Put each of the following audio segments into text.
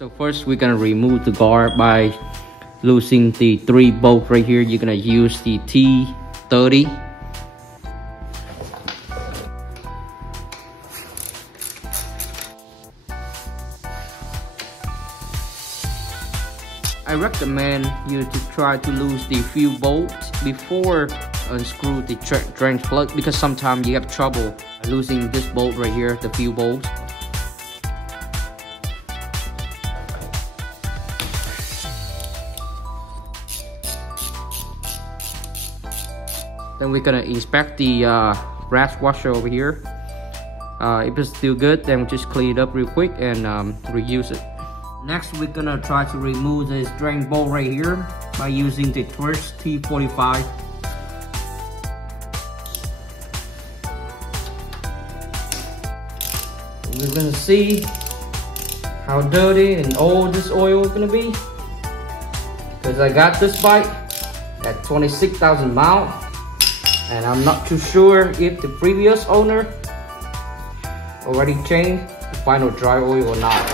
So first we're gonna remove the guard by loosening the 3 bolts right here. You're gonna use the T30. I recommend you to try to lose the few bolts before unscrew the drain plug, because sometimes you have trouble losing this bolt right here, the few bolts. Then we're gonna inspect the brass washer over here. If it's still good, then we just clean it up real quick and reuse it. Next, we're gonna try to remove this drain bolt right here by using the Torx T45. We're gonna see how dirty and old this oil is gonna be, because I got this bike at 26,000 miles, and I'm not too sure if the previous owner already changed the final dry oil or not.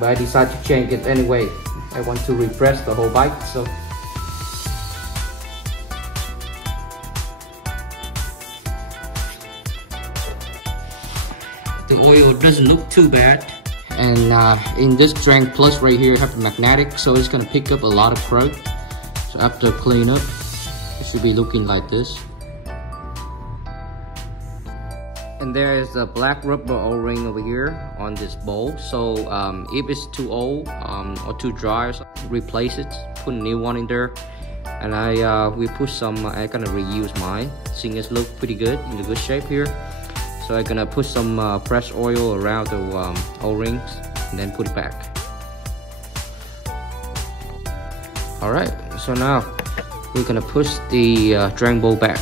But I decided to change it anyway. I want to refresh the whole bike, so. The oil doesn't look too bad. And in this drain plus right here, you have the magnetic, so it's gonna pick up a lot of product. So after clean up, it should be looking like this. And there is a black rubber O-ring over here on this bolt. So if it's too old or too dry, so replace it, put a new one in there. And we put some, I'm gonna reuse mine, seeing it look pretty good, in a good shape here. So I'm gonna put some fresh oil around the O-rings and then put it back. Alright, so now we're gonna push the drain bolt back.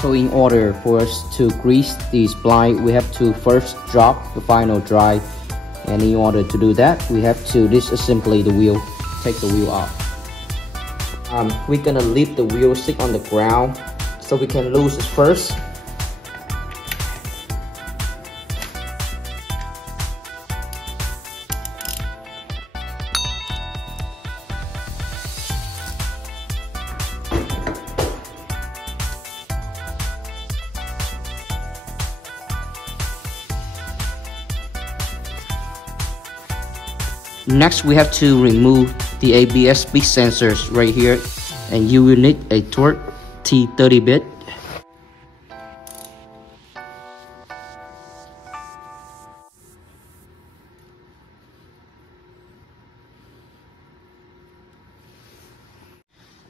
So in order for us to grease the spline, we have to first drop the final drive. And in order to do that, we have to disassemble the wheel, take the wheel off. We're gonna leave the wheel stick on the ground so we can lose it first. Next, we have to remove the ABS speed sensors right here, and you will need a Torx T30 bit.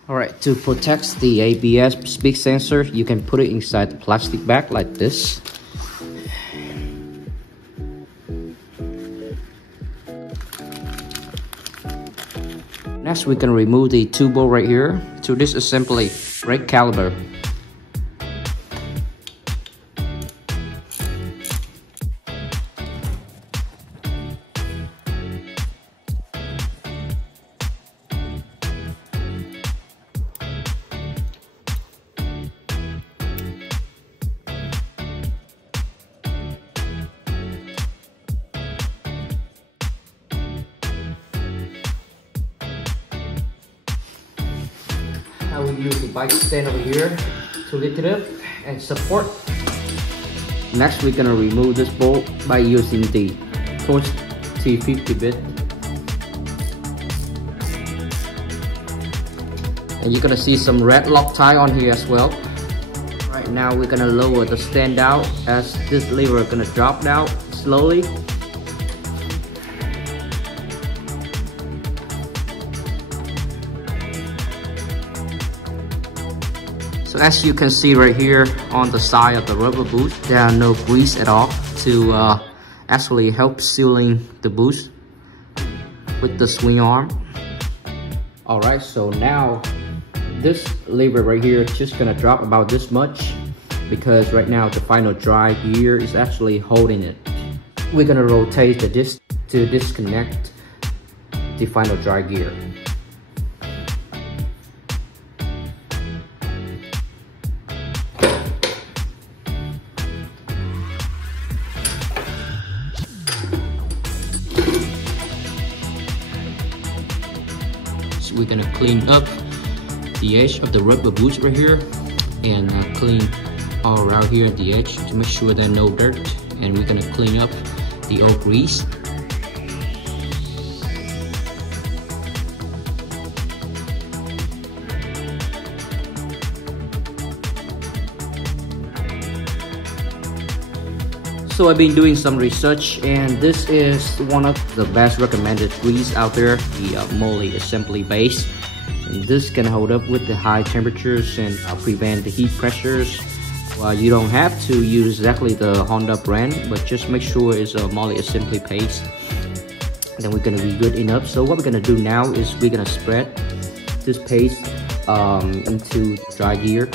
Alright, to protect the ABS speed sensor, you can put it inside the plastic bag like this. Next, we can remove the 2 bolt right here to disassembly brake caliper. I will use the bike stand over here to lift it up and support. Next, we're gonna remove this bolt by using the Torx T50 bit. And you're gonna see some red Loctite on here as well. Right now, we're gonna lower the stand out as this lever is gonna drop down slowly. So as you can see right here on the side of the rubber boot, there are no grease at all to actually help sealing the boot with the swing arm. Alright, so now this lever right here is just gonna drop about this much, because right now the final drive gear is actually holding it. We're gonna rotate the disc to disconnect the final drive gear. we're gonna clean up the edge of the rubber boots right here and clean all around here at the edge to make sure there's no dirt, and we're gonna clean up the old grease. So I've been doing some research, and this is one of the best recommended grease out there, the moly assembly base. And this can hold up with the high temperatures and prevent the heat pressures. You don't have to use exactly the Honda brand, but just make sure it's a moly assembly paste. Then we're gonna be good enough. So what we're gonna do now is we're gonna spread this paste into dry gear.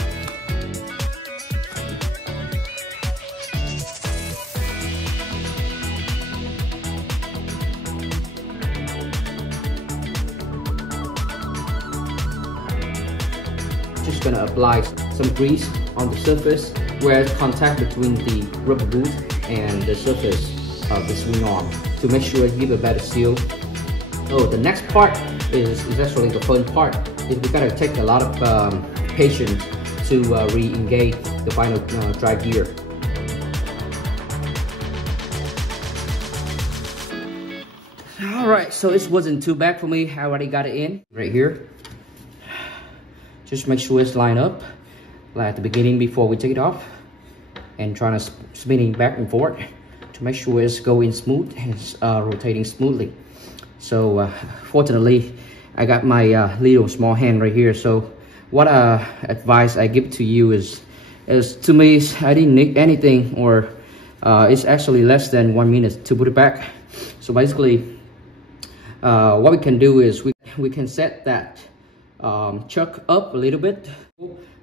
Just gonna apply some grease on the surface where it's contact between the rubber boot and the surface of the swing arm to make sure it give a better seal. So the next part is actually the fun part. We gotta take a lot of patience to re-engage the final dry gear. Alright, so it wasn't too bad for me. I already got it in right here. Just make sure it's lined up like at the beginning before we take it off, and trying to spinning back and forth to make sure it's going smooth and rotating smoothly. So fortunately I got my little small hand right here. So what advice I give to you is to me, I didn't need anything, or it's actually less than 1 minute to put it back. So basically what we can do is we can set that chuck up a little bit,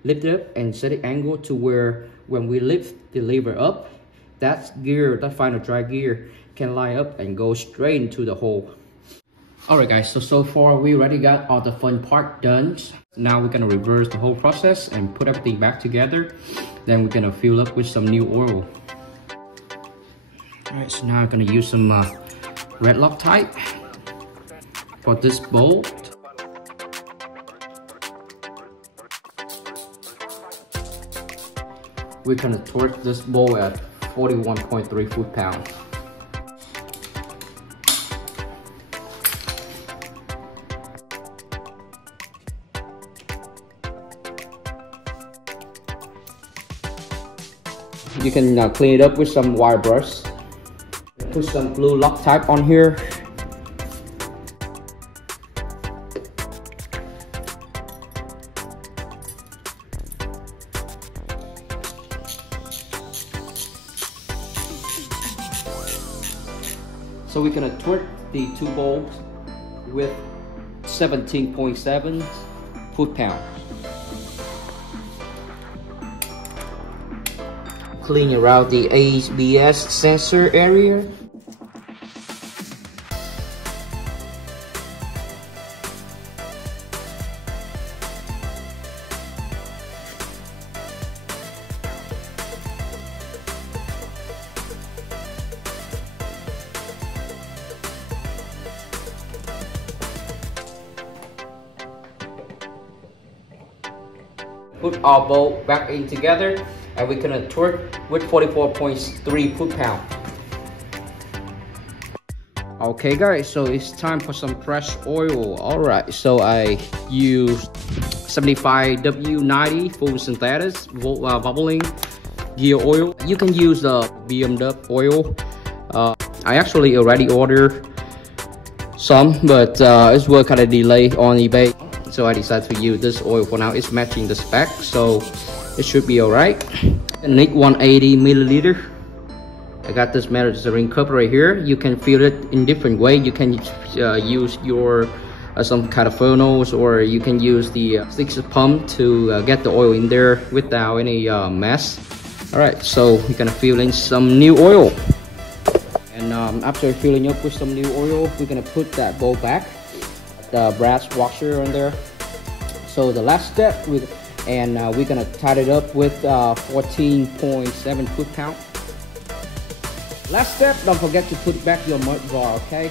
lift it up and set it angle to where when we lift the lever up, that final dry gear can line up and go straight into the hole. Alright guys, so far we already got all the fun part done. Now we're gonna reverse the whole process and put everything back together. Then we're gonna fill up with some new oil. Alright, so now I'm gonna use some red Loctite for this bolt. We're gonna torque this bolt at 41.3 foot-pounds. You can clean it up with some wire brush. Put some blue Loctite on here. So we're gonna torque the two bolts with 17.7 foot-pounds. Clean around the ABS sensor area. Put our bolt back in together, and we're gonna torque with 44.3 foot-pounds. Okay guys, so it's time for some fresh oil. Alright, so I used 75 W90 full synthetic bubbling gear oil. You can use the BMW oil. I actually already ordered some, but it was kind of delayed on eBay. So I decided to use this oil for now. It's matching the spec, so it should be alright. I need 180 milliliter. I got this measuring cup right here. You can fill it in different way. You can use your some kind of funnels, or you can use the six pump to get the oil in there without any mess. Alright, so we're gonna fill in some new oil. And after filling up with some new oil, we're gonna put that bowl back. The brass washer on there. So the last step, we're gonna tie it up with 14.7 foot-pounds. Last step, don't forget to put back your mud bar, okay?